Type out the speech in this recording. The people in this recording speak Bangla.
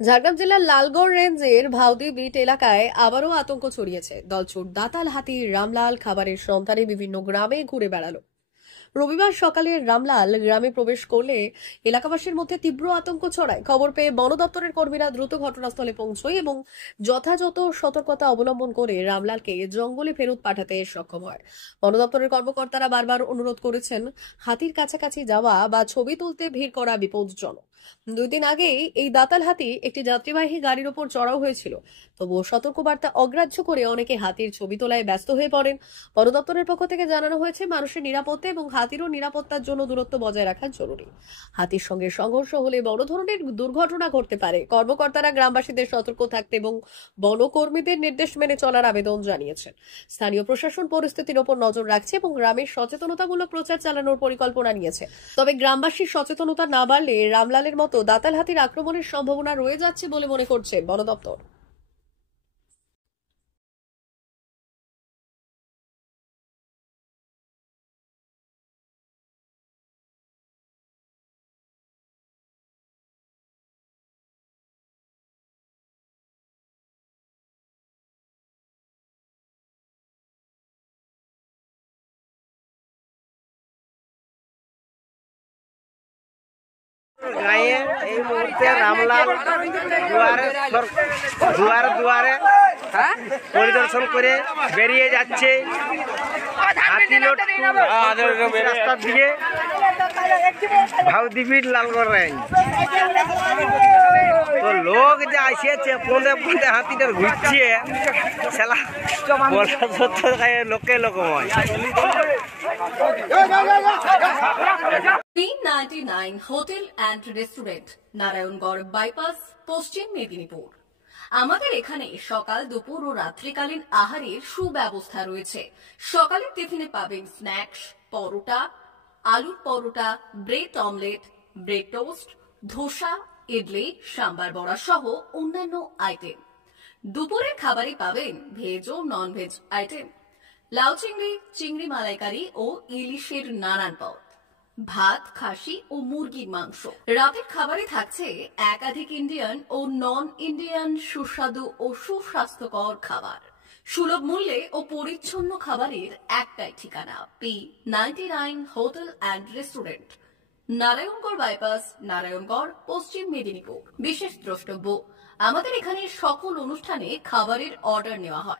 ঝাড়গ্রাম জেলার লালগড় রেঞ্জের ভাউদি বিট এলাকায় আবারও আতঙ্ক ছড়িয়েছে। দলছুট দাতাল হাতি রামলাল খাবারের সন্ধানে বিভিন্ন গ্রামে ঘুরে বেড়ালো। রবিবার সকালে রামলাল গ্রামে প্রবেশ করলে এলাকাবাসীর মধ্যে তীব্র আতঙ্ক ছড়ায়। খবর পেয়ে বন দপ্তরের কর্মীরা দ্রুত ঘটনাস্থলে পৌঁছয় এবং যথাযথ সতর্কতা অবলম্বন করে রামলালকে জঙ্গলে ফেরত পাঠাতে সক্ষম হয়। বন দপ্তরের কর্মকর্তারা বারবার অনুরোধ করেছেন, হাতির কাছাকাছি যাওয়া বা ছবি তুলতে ভিড় করা বিপজ্জনক। 2 দিন আগেই এই দাতাল হাতি একটি যাত্রীবাহী গাড়ির ওপর চড়াও হয়েছিল। তবুও সতর্কবার্তা অগ্রাহ্য করে অনেকে হাতির ছবি তোলায় ব্যস্ত হয়ে পড়েন। বন দপ্তরের পক্ষ থেকে জানানো হয়েছে, মানুষের নিরাপত্তা এবং হাতিরও নিরাপত্তার জন্য দূরত্ব বজায় রাখা জরুরি। হাতির সঙ্গে সংঘর্ষ হলে বড় ধরনের দুর্ঘটনা ঘটতে পারে। কর্মকর্তারা গ্রামবাসীদের সতর্ক থাকতে এবং বনকর্মীদের নির্দেশ মেনে চলার আবেদন জানিয়েছেন। স্থানীয় প্রশাসন পরিস্থিতির ওপর নজর রাখছে এবং গ্রামের সচেতনতামূলক প্রচার চালানোর পরিকল্পনা নিয়েছে। তবে গ্রামবাসীর সচেতনতা না বাড়লে রামলালের মতো দাতাল হাতির আক্রমণের সম্ভাবনা রয়ে যাচ্ছে বলে মনে করছে বন দপ্তর। গায়ে এই মুহূর্তে রামলাল দুয়ারে দুয়ারে পরিদর্শন করে বেরিয়ে যাচ্ছে। রাস্তার দিকে ভাউদিবির লালগড় রেঞ্জ তো লোক যে আসিয়েছে পদে পদে হাতিটার ঘুরছে সেলা বলা সত্য লোকে লোকময়। P99 hotel and restaurant, Narayangarh bypass, পশ্চিম মেদিনীপুর। আমাদের এখানে সকাল, দুপুর ও রাত্রিকালীন আহারের সুব্যবস্থা রয়েছে। সকালের টিফিনে পাবেন স্ন্যাক্স, পরোটা, আলুর paratha, bread omelette, bread toast, dosa, idli, sambar vada সহ অন্যান্য আইটেম। দুপুরের খাবারে পাবেন ভেজ ও নন ভেজ আইটেম, লাউ চিংড়ি, চিংড়ি মালাইকারি ও ইলিশের নানান পদ, ভাত, খাসি ও মুরগির মাংস। রাতের খাবারে থাকছে একাধিক ইন্ডিয়ান ও নন ইন্ডিয়ান সুস্বাদু ও সুস্বাস্থ্যকর খাবার। সুলভ মূল্যে ও পরিচ্ছন্ন খাবারের একটাই ঠিকানা, P99 hotel and restaurant, Narayangarh bypass, Narayangarh, পশ্চিম মেদিনীপুর। বিশেষ দ্রষ্টব্য, আমাদের এখানে সকল অনুষ্ঠানে খাবারের অর্ডার নেওয়া হয়।